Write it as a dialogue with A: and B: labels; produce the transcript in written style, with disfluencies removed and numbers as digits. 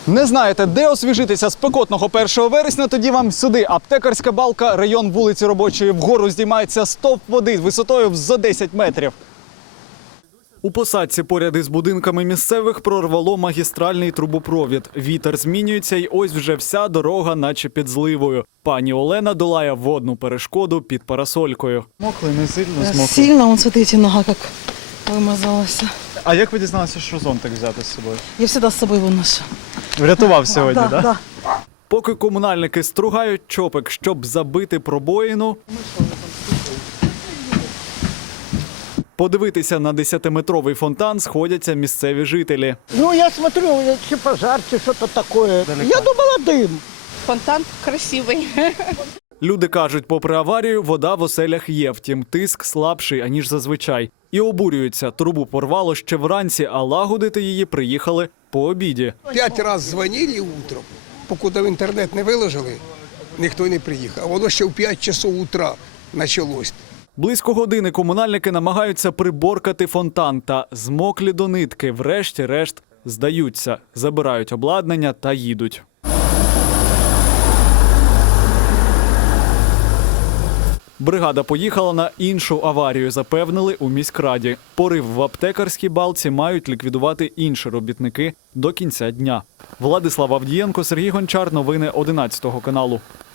A: Не знаєте, де освіжитися спекотного 1 вересня? Тоді вам сюди. Аптекарська балка, район вулиці Робочої. Вгору здіймається стовп води висотою в зо 10 метрів. У посадці поряд із будинками місцевих прорвало магістральний трубопровід. Вітер змінюється і ось вже вся дорога наче під зливою. Пані Олена долає водну перешкоду під парасолькою. Мокли, не сильно змокли?
B: Сильно, вон, смотрите, нога как вымазалась.
A: А як ви дізналися, що зонтик взяти з собою?
B: Я всегда с собой выношу.
A: Врятував сьогодні,
B: да?
A: да? Поки комунальники стругають чопик, щоб забити пробоїну, подивитися на 10-метровий фонтан сходяться місцеві жителі.
C: Ну, я смотрю, чи пожар, чи что-то такое. Я думала, дым.
D: Фонтан красивий.
A: Люди кажуть, попри аварію, вода в оселях є, втім тиск слабший, аніж зазвичай. І обурюються, трубу порвало ще вранці, а лагодити її приїхали по обіді.
E: 5 разів дзвонили утром, поки в інтернет не виложили, ніхто не приїхав. Воно ще в 5 часов утра почалось.
A: Близько години комунальники намагаються приборкати фонтан та змоклі до нитки, врешті-решт здаються, забирають обладнання та їдуть. Бригада поїхала на іншу аварію, запевнили у міськраді. Порив в аптекарській балці мають ліквідувати інші робітники до кінця дня. Владислав Авдієнко, Сергій Гончар. Новини 11 каналу.